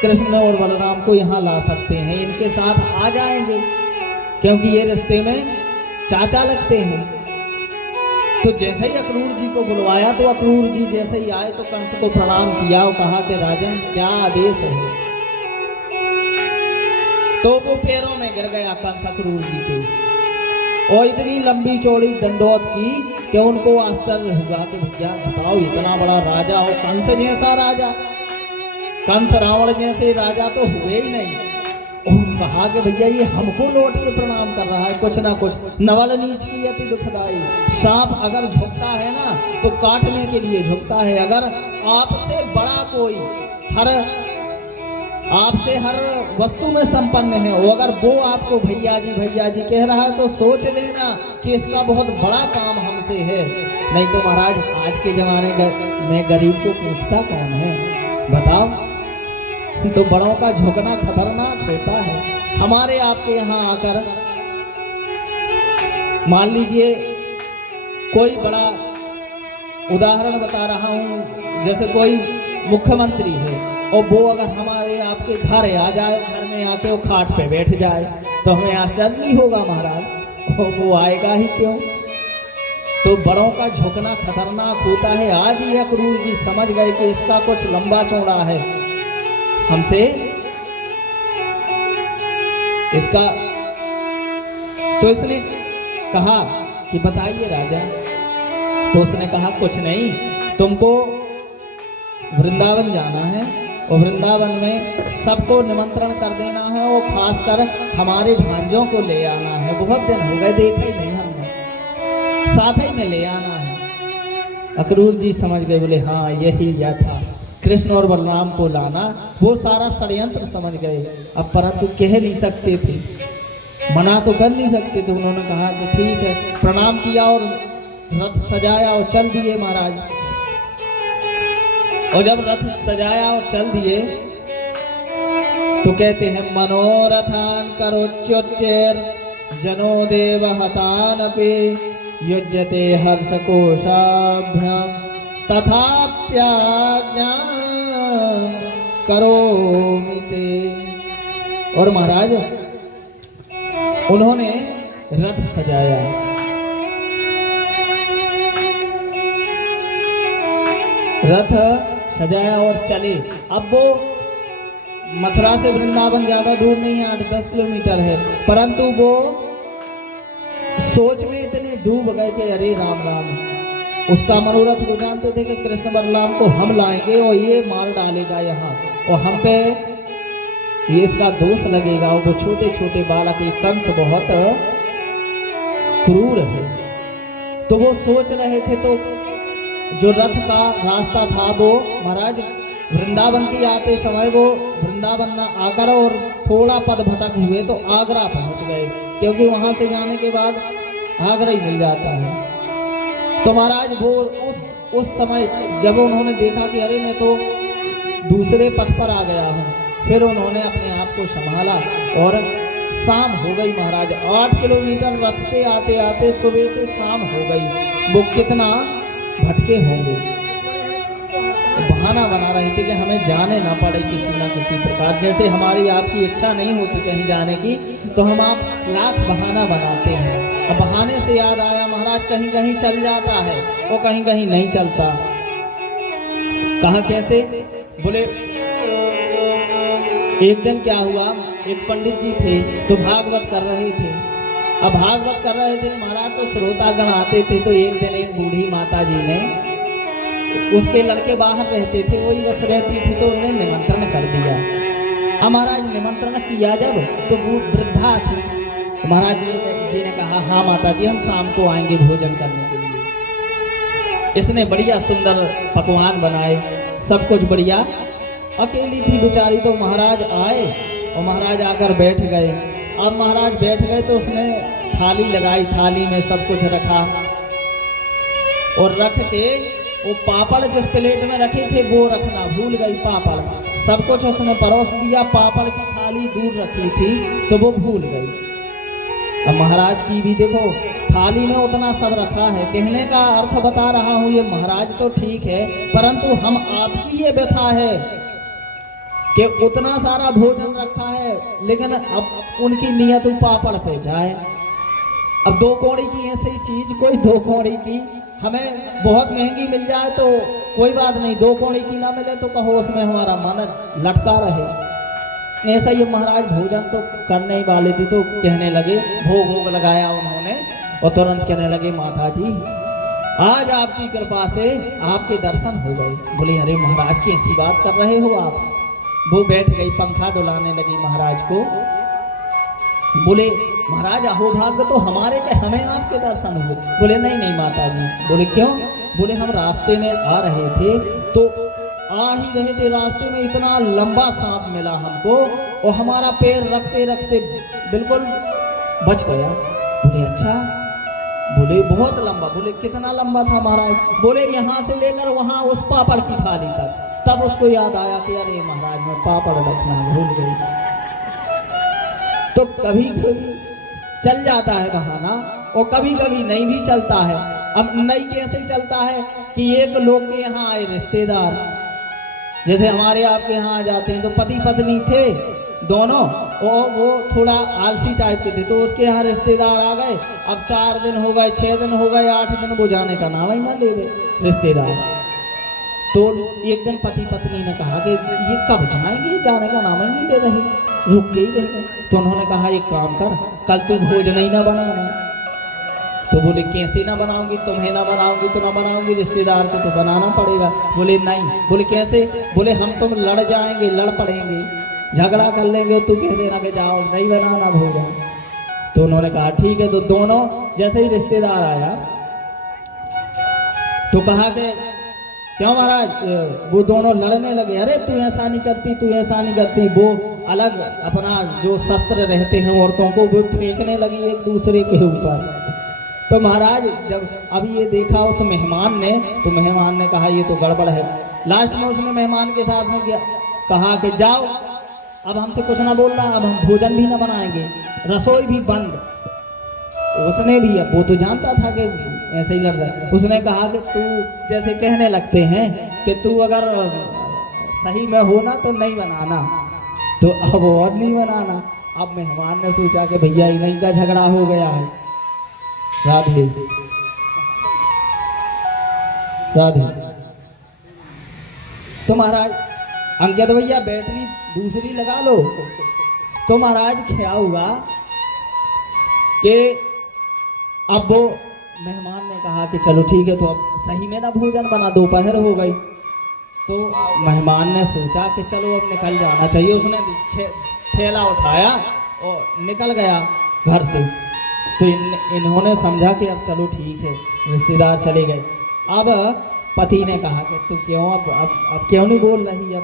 कृष्ण और बलराम को यहाँ ला सकते हैं, इनके साथ आ जाएंगे क्योंकि ये रिश्ते में चाचा लगते हैं। तो जैसे ही अक्रूर जी को बुलवाया, तो अक्रूर जी जैसे ही आए तो कंस को प्रणाम किया और कहा कि राजन क्या आदेश है। तो वो पैरों में गिर गया कंस अक्रूर जी के, और इतनी लंबी चौड़ी डंडौत की कि उनको आश्चर्य हुआ कि भैया बताओ इतना बड़ा राजा हो, कंस जैसा राजा, कंस रावण जैसे राजा तो हुए ही नहीं। और कहा कि भैया ये हमको लौट के प्रणाम कर रहा है, कुछ ना कुछ नवल नीच की अति दुखदाई। सांप अगर झुकता है ना तो काटने के लिए झुकता है, अगर आपसे बड़ा कोई आपसे हर वस्तु में संपन्न है, वो अगर वो आपको भैया जी कह रहा है तो सोच लेना कि इसका बहुत बड़ा काम हमसे है। नहीं तो महाराज आज के जमाने में गरीब को पूछता कौन है बताओ। तो बड़ों का झुकना खतरनाक होता है। हमारे आपके यहाँ आकर मान लीजिए कोई बड़ा उदाहरण बता रहा हूँ, जैसे कोई मुख्यमंत्री है और वो अगर हमारे आपके घर आ जाए, घर में आके वो खाट पे बैठ जाए तो हमें आश्चर्य नहीं होगा महाराज, वो आएगा ही क्यों। तो बड़ों का झुकना खतरनाक होता है। आज ही अक्रूर जी समझ गए कि इसका कुछ लंबा चौड़ा है हमसे, इसका। तो इसने कहा कि बताइए राजा। तो उसने कहा कुछ नहीं, तुमको वृंदावन जाना है और वृंदावन में सबको निमंत्रण कर देना है और खासकर हमारे भांजों को ले आना है। बहुत दिन हो गए देखा ही नहीं हमने, साथ ही में ले आना है। अक्रूर जी समझ गए, बोले हाँ यही यह था, कृष्ण और बलराम को लाना। वो सारा षड्यंत्र समझ गए, अब परंतु कह नहीं सकते थे, मना तो कर नहीं सकते थे। उन्होंने कहा कि ठीक है, प्रणाम किया और रथ सजाया और चल दिए महाराज। और जब रथ सजाया और चल दिए तो कहते हैं मनोरथान करोच्योच्चैर जनो देव हतानपि युज्यते हर्षकोशाभ्याम तथाप्याज्ञा करोमि ते। और महाराज उन्होंने रथ सजाया, रथ सजाया और चले। अब वो मथुरा से वृंदावन ज्यादा दूर नहीं है, 8-10 किलोमीटर है, परंतु वो सोच में इतने डूब गए कि अरे राम राम, उसका मनोरथ वो जानते थे कि कृष्ण बलराम को हम लाएंगे और ये मार डालेगा यहाँ, और हम पे ये इसका दोष लगेगा। और वो छोटे छोटे बालक, एक कंस बहुत क्रूर है, तो वो सोच रहे थे। तो जो रथ का रास्ता था वो महाराज वृंदावन की आते समय वो वृंदावन आकर और थोड़ा पद भटक हुए तो आगरा पहुंच गए, क्योंकि वहां से जाने के बाद आगरा ही मिल जाता है। तो महाराज वो उस समय जब उन्होंने देखा कि अरे मैं तो दूसरे पथ पर आ गया हूँ, फिर उन्होंने अपने आप को संभाला और शाम हो गई महाराज। 8 किलोमीटर रथ से आते आते सुबह से शाम हो गई। वो कितना भटके होंगे, बहाना बना रहे थे कि हमें जाने ना पड़े किसी ना किसी प्रकार। जैसे हमारी आपकी इच्छा नहीं होती कहीं जाने की, तो हम आप लाख बहाना बनाते हैं। अब बहाने से याद आया महाराज, कहीं कहीं चल जाता है और कहीं कहीं नहीं चलता। कहा कैसे? बोले एक दिन क्या हुआ, एक पंडित जी थे तो भागवत कर रहे थे। अब भागवत कर रहे थे महाराज, तो श्रोतागण आते थे। तो एक दिन एक बूढ़ी माता जी ने, उसके लड़के बाहर रहते थे, वही बस रहती थी, तो उन्हें निमंत्रण कर दिया। अब महाराज निमंत्रण किया जब, तो वो वृद्धा थी। तो महाराज जी ने कहा हाँ माता जी, हम शाम को आएंगे भोजन करने के लिए। इसने बढ़िया सुंदर पकवान बनाए, सब कुछ बढ़िया। अकेली थी बेचारी, तो महाराज आए और महाराज आकर बैठ गए। अब महाराज बैठ गए तो उसने थाली लगाई, थाली में सब कुछ रखा और रख के वो पापड़ जिस प्लेट में रखे थे वो रखना भूल गई। पापड़ सब कुछ उसने परोस दिया, पापड़ की थाली दूर रखी थी तो वो भूल गई। अब महाराज की भी देखो, थाली में उतना सब रखा है। कहने का अर्थ बता रहा हूँ, ये महाराज तो ठीक है, परंतु हम आपकी ये व्यथा है कि उतना सारा भोजन रखा है, लेकिन अब उनकी नियत पापड़ पे जाए। अब 2 कौड़ी की ऐसी चीज, कोई 2 कौड़ी की हमें बहुत महंगी मिल जाए तो कोई बात नहीं, 2 कौड़ी की ना मिले तो कहो उसमें हमारा मन लटका रहे। ऐसा ये महाराज भोजन तो करने ही वाले थे, तो कहने लगे, भोग लगाया उन्होंने और तुरंत कहने लगे माता जी आज आपकी कृपा से आपके दर्शन हो गए। बोले अरे महाराज की ऐसी बात कर रहे हो आप? वो बैठ गई, पंखा डुलाने लगी महाराज को। बोले महाराज अहोभाग्य तो हमारे के हमें आपके दर्शन हुए। बोले नहीं नहीं माता जी। बोले क्यों? बोले हम रास्ते में आ रहे थे, तो आ ही रहे थे, रास्ते में इतना लंबा सांप मिला हमको और हमारा पैर रखते रखते बिल्कुल बच गया। बोले अच्छा? बोले बहुत लंबा। बोले कितना लंबा था महाराज? बोले यहाँ से लेकर वहाँ उस पापड़ की थाली तक। तब उसको याद आया कि अरे महाराज मैं पापड़ रखना भूल गई। तो कभी कभी चल जाता है बहाना और कभी कभी नहीं भी चलता है। अब नहीं कैसे चलता है कि एक लोग के यहाँ आए रिश्तेदार, जैसे हमारे आपके यहाँ आ जाते हैं, तो पति पत्नी थे दोनों और वो थोड़ा आलसी टाइप के थे, तो उसके यहाँ रिश्तेदार आ गए। अब 4 दिन हो गए, 6 दिन हो गए, 8 दिन, वो जाने का नाम ही ना ले गए रिश्तेदार। तो एक दिन पति पत्नी ने कहा कि ये कब जाएंगे, जाने का नाम ही नहीं ले रहे, रुक के ही रह गए। तो उन्होंने कहा एक काम कर, कल तू भोजन ही ना बनाना। तो बोले कैसे ना बनाऊंगी? तुम्हें ना बनाऊंगी तो ना बनाऊंगी, रिश्तेदार को तो बनाना पड़ेगा। बोले नहीं। बोले कैसे? बोले हम तुम लड़ जाएंगे, लड़ पड़ेंगे, झगड़ा कर लेंगे, तू कह देना कि जाओ नहीं बनाना भोजन। तो उन्होंने कहा ठीक है। तो दोनों जैसे ही रिश्तेदार आया तो कहा कि क्यों महाराज? वो दोनों लड़ने लगे, अरे तू ऐसा नहीं करती, तू ऐसा नहीं करती। वो अलग अपना जो शस्त्र रहते हैं औरतों को वो फेंकने लगी एक दूसरे के ऊपर। तो महाराज जब अभी ये देखा उस मेहमान ने, तो मेहमान ने कहा ये तो गड़बड़ है। लास्ट में उसने मेहमान के साथ में कहा कि जाओ अब हमसे कुछ ना बोल रहा, अब हम भोजन भी ना बनाएंगे, रसोई भी बंद। उसने भी, अब वो तो जानता था कि ऐसे ही लड़ रहा है, उसने कहा कि तू, जैसे कहने लगते हैं कि तू अगर सही में हो ना तो नहीं बनाना, तो अब और नहीं बनाना। अब मेहमान ने सोचा कि भैया इन्हीं का झगड़ा हो गया है। राधे राधे। तो महाराज अंकित भैया बैटरी दूसरी लगा लो। तो महाराज क्या हुआ कि अब वो मेहमान ने कहा कि चलो ठीक है, तो अब सही में ना भोजन बना, दोपहर हो गई। तो मेहमान ने सोचा कि चलो अब निकल जाना चाहिए। उसने थैला उठाया और निकल गया घर से। तो इन्होंने समझा कि अब चलो ठीक है, रिश्तेदार चले गए। अब पति ने कहा कि तू क्यों अब क्यों नहीं बोल रही, अब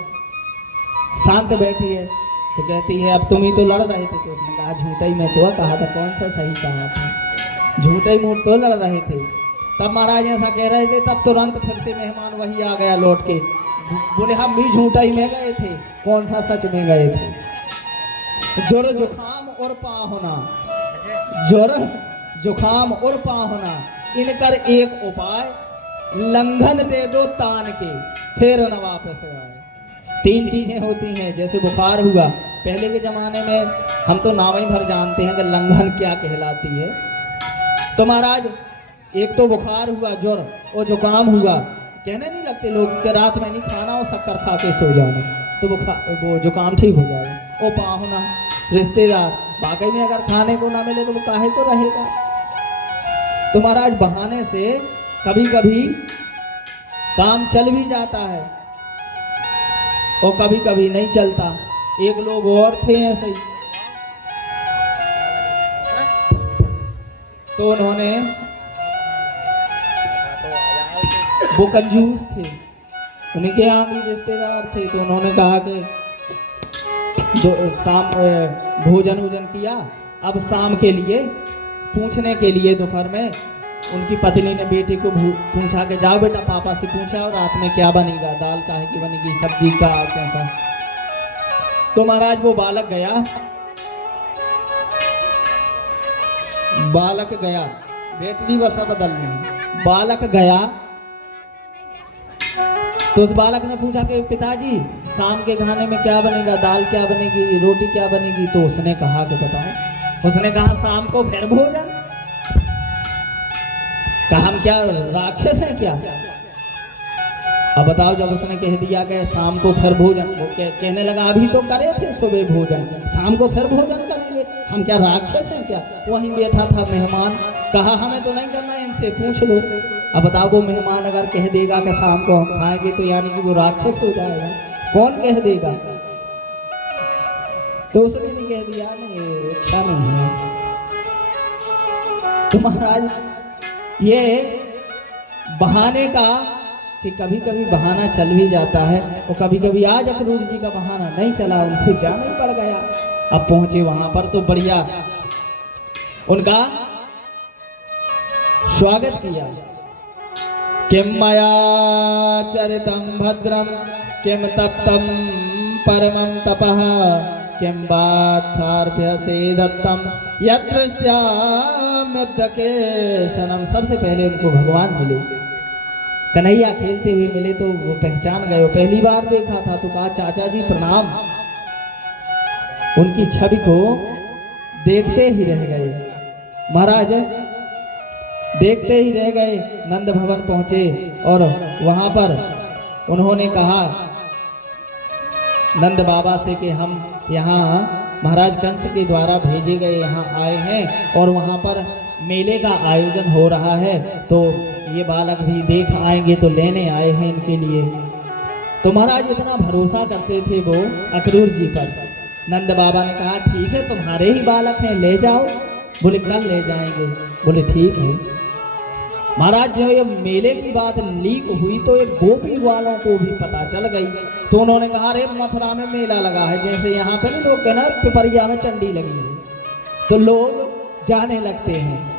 शांत बैठी है। तो कहती है अब तुम ही तो लड़ रहे थे। तो उसने कहा झूठा ही मैं तो कहा था, कौन सा सही कहा था, झूठा ही मूठ तो लड़ रहे थे। तब महाराज ऐसा कह रहे थे, तब तुरंत फिर से मेहमान वही आ गया लौट के, बोले हम भी झूठा ही में गए थे, कौन सा सच में गए थे। ज्वर जुखाम और पा होना, ज्वर जुखाम और पा होना, इनकर एक उपाय, लंघन दे दो तान के, फिर न वापस आए। 3 चीजें होती हैं। जैसे बुखार हुआ, पहले के जमाने में हम तो नाम ही भर जानते हैं कि लंघन क्या कहलाती है। तो महाराज एक तो बुखार हुआ, ज्वर और जुकाम हुआ, कहने नहीं लगते लोग कि रात में नहीं खाना और शक्कर खा के सो जाना, तो वो जुकाम ठीक हो जाएगा। ओ पा होना, रिश्तेदार वाकई में अगर खाने को ना मिले तो वो काहे को रहेगा। तो महाराज बहाने से कभी कभी काम चल भी जाता है और कभी कभी नहीं चलता। एक लोग और थे ऐसे ही, तो उन्होंने, वो कंजूस थे, उनके यहाँ भी रिश्तेदार थे। तो उन्होंने कहा कि शाम भोजन वोजन किया, अब शाम के लिए पूछने के लिए दोपहर में उनकी पत्नी ने बेटे को पूछा कि जाओ बेटा पापा से पूछा और रात में क्या बनेगा, दाल काहे की बनेगी, सब्जी का कैसा। तो महाराज वो बालक गया, बेटली बसा बदलने, बालक गया। तो उस बालक ने पूछा कि पिताजी शाम के खाने में क्या बनेगा, दाल क्या बनेगी, रोटी क्या बनेगी। तो उसने कहा कि बताओ। उसने कहा शाम को फिर भोजन। कहा हम क्या राक्षस हैं क्या। अब बताओ, जब उसने कह दिया कि शाम को फिर भोजन, वो कहने लगा अभी तो करे थे सुबह भोजन, शाम को फिर भोजन करेंगे, हम क्या राक्षस हैं क्या। वहीं बैठा था मेहमान, कहा हमें तो नहीं करना, इनसे पूछ लो। अब बताओ, वो मेहमान अगर कह देगा कि शाम को हम खाएंगे तो यानी कि वो राक्षस हो जाएगा, कौन कह देगा। तो उसने भी कह दिया नहीं, इच्छा नहीं है। तो महाराज ये बहाने का कि कभी कभी बहाना चल भी जाता है, और कभी कभी आज अक्रूर जी का बहाना नहीं चला, उनको जाना ही पड़ गया। अब पहुंचे वहां पर तो बढ़िया उनका स्वागत किया। किम मया चरितम भद्रम किम तप्तम परमं तपः किम बाथार्भ्यते दत्तम यत्रस्याम्यद्यकेशनम। सबसे पहले उनको भगवान मिले, कन्हैया खेलते हुए मिले तो वो पहचान गए। पहली बार देखा था तो कहा चाचा जी प्रणाम। उनकी छवि को देखते ही रह गए महाराज, देखते ही रह गए। नंद भवन पहुंचे और वहां पर उन्होंने कहा नंद बाबा से कि हम यहाँ महाराज कंस के द्वारा भेजे गए यहाँ आए हैं और वहाँ पर मेले का आयोजन हो रहा है, तो ये बालक भी देख आएंगे तो लेने आए हैं इनके लिए। तो महाराज इतना भरोसा करते थे वो अक्रूर जी पर। नंद बाबा ने कहा ठीक है तुम्हारे ही बालक हैं, ले जाओ। बोले कल ले जाएंगे। बोले ठीक है। महाराज जो ये मेले की बात लीक हुई तो एक गोपी वालों को भी पता चल गई, तो उन्होंने कहा अरे मथुरा में मेला लगा है, जैसे यहाँ पे नहीं लोग कहना पिपरिया में चंडी लगी है, तो लोग जाने लगते हैं।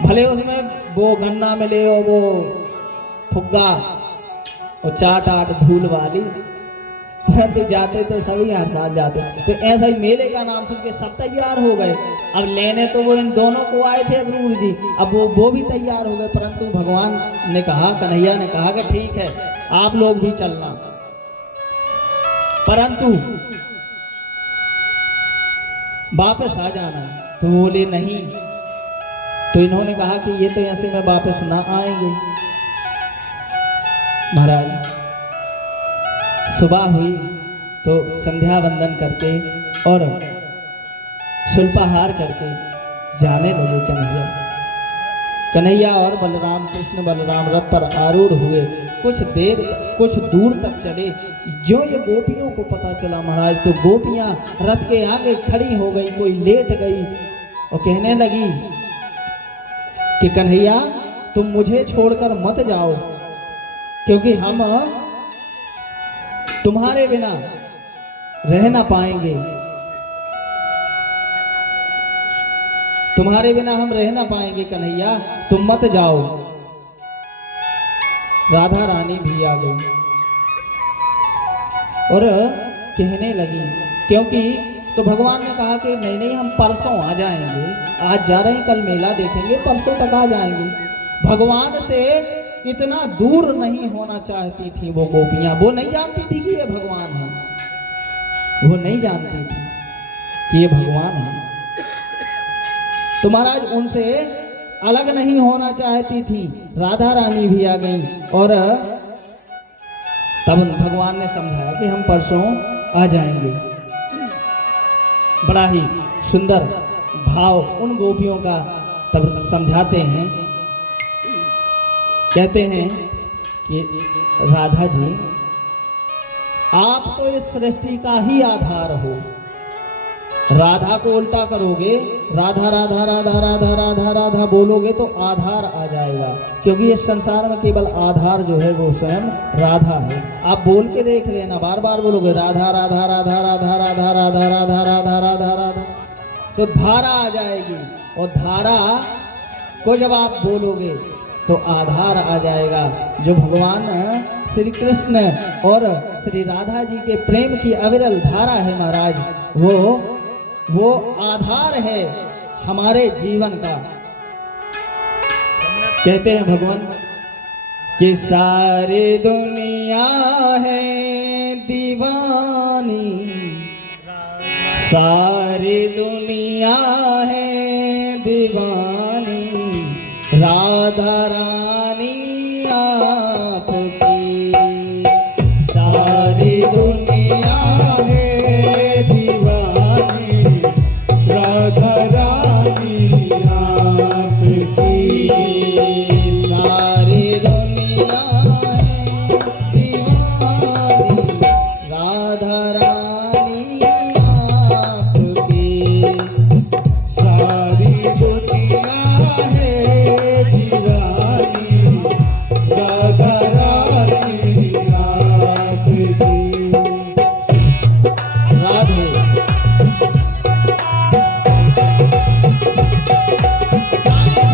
भले उसमें वो गन्ना मिले और वो फुग्गा और चाट आट धूल वाली, परंतु जाते तो सभी हर साल जाते। तो ऐसा ही मेले का नाम सुन के सब तैयार हो गए। अब लेने तो वो इन दोनों को आए थे अक्रूर जी, अब वो भी तैयार हो गए। परंतु भगवान ने कहा, कन्हैया ने कहा कि ठीक है आप लोग भी चलना, परंतु वापस आ जाना। तो बोले नहीं। तो इन्होंने कहा कि ये तो ऐसे में वापस ना आएंगे। महाराज सुबह हुई तो संध्या वंदन करके और सुल्पाहार करके जाने लगे कन्हैया। कन्हैया और बलराम, कृष्ण बलराम रथ पर आरूढ़ हुए। कुछ दूर तक चले। जो ये गोपियों को पता चला महाराज, तो गोपियां रथ के आगे खड़ी हो गई, कोई लेट गई और कहने लगी कि कन्हैया तुम मुझे छोड़कर मत जाओ, क्योंकि हम तुम्हारे बिना रह ना पाएंगे, तुम्हारे बिना हम रह ना पाएंगे कन्हैया, तुम मत जाओ। राधा रानी भी आ गई और कहने लगी, क्योंकि तो भगवान ने कहा कि नहीं नहीं हम परसों आ जाएंगे, आज जा रहे हैं कल मेला देखेंगे, परसों तक आ जाएंगे। भगवान से इतना दूर नहीं होना चाहती थी वो गोपियां। वो नहीं जानती थी कि ये भगवान है, वो नहीं जानती थी कि ये भगवान है। तो महाराज उनसे अलग नहीं होना चाहती थी। राधा रानी भी आ गई और तब भगवान ने समझाया कि हम परसों आ जाएंगे। बड़ा ही सुंदर भाव उन गोपियों का तब समझाते हैं। कहते हैं कि राधा जी आप तो इस सृष्टि का ही आधार हो। राधा को उल्टा करोगे, राधा राधा राधा राधा राधा राधा बोलोगे तो आधार आ जाएगा, क्योंकि इस संसार में केवल आधार जो है वो स्वयं राधा है। आप बोल के देख लेना, बार बार बोलोगे राधा राधा राधा राधा राधा राधा राधा राधा राधा राधा, तो धारा आ जाएगी। और धारा को जब आप बोलोगे तो आधार आ जाएगा। जो भगवान श्री कृष्ण और श्री राधा जी के प्रेम की अविरल धारा है महाराज, वो आधार है हमारे जीवन का। कहते हैं भगवान कि सारी दुनिया है दीवानी, सारी दुनिया है दीवानी, राधा रानी आपकी। सारी दुनिया है दीवानी, राधा रानी आपकी। सारी दुनिया है दीवानी, राधा रानी आपकी। सारी दुनिया है दीवानी, राधा रानी आपकी। राधे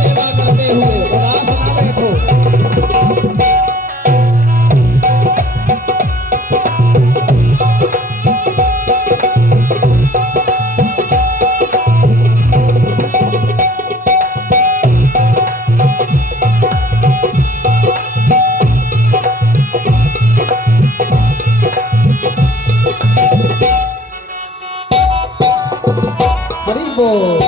सेवा करते हुए उदास ना बैठो। हरि बोल।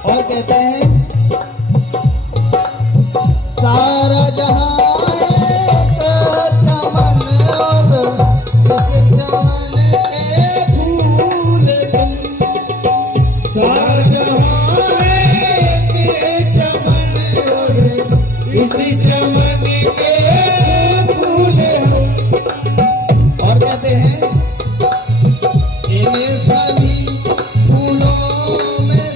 और कहते हैं सारा जहां है तो चमन और इस चमन के फूल तुम। सारा जहां है तेरे चमन और इस चमन के फूल हो। और कहते हैं इन सभी फूलों में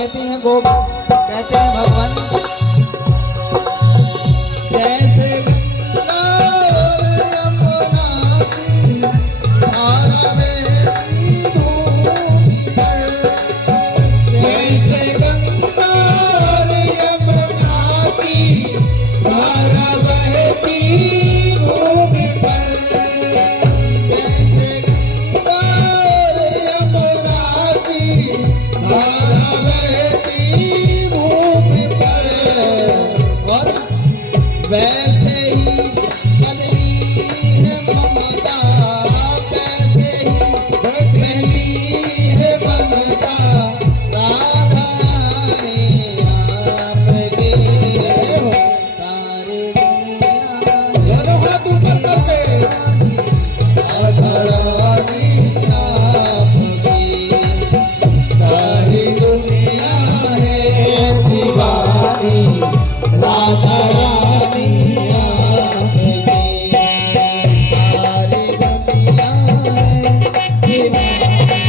कहती हैं गो, कहते हैं भगवान जैसे गंगा और यमुना की धारा बहती भूमि पर, जैसे गंगा और यमुना की धारा बहती भूमि पर, जैसे गंगा और यमुना की धारा बहती भूमि पर, और वैसे ही बदली है ममता, वैसे ही बदली है ममता राधा रानी आपके, सारी दुनिया दोनों हाथ ऊपर करके राधा रानी आपकी, सारी दुनिया है दीवानी राधा रानी आपकी, सारी दुनिया है दीवानी।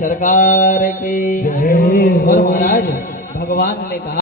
सरकार की। और महाराज भगवान ने कहा